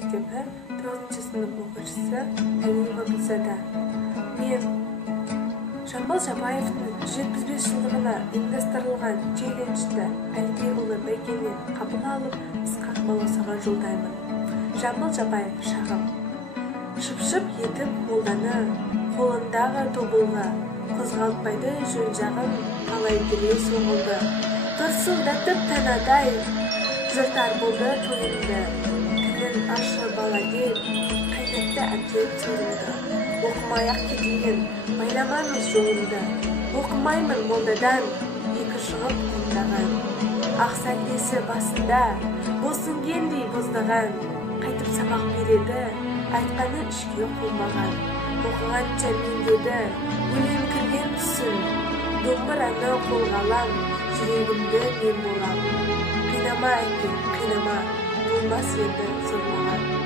мектебі 9-ші сынып оқушысы Әлиева Гүлзада. Мен Жамбыл Жабаевтың 175 жылдығына ұйымдастырылған челленджді Әлиеұлы бәйгенен қабыл алып, ысқақ баласаға жолдаймын. Жамбыл Жабаев шағым. Шып-шып етіп қолданы, қолындағы тобылғы, қозғалтпайды жөн жағын, қалай келе соғылды. Тұрсылдатып танадай, жұртар болды тойынды, тілін ашы бала деп, қайнатты әбден сөрінді. Оқымай-ақ кетейін, байламаймыз жолынды, оқымаймын молдадан, екі шығып қондаған. Ақ сәлдесі басында, босынгендей боздаған, қайтып сабақ береді, айтқаны ішке қоймаған. Оқығанша мен деді, өлең кірген түсін, домбыраны қолға алам, жүрегімді мен болам. Қинама әке, қинама, болмас еді зорлаған.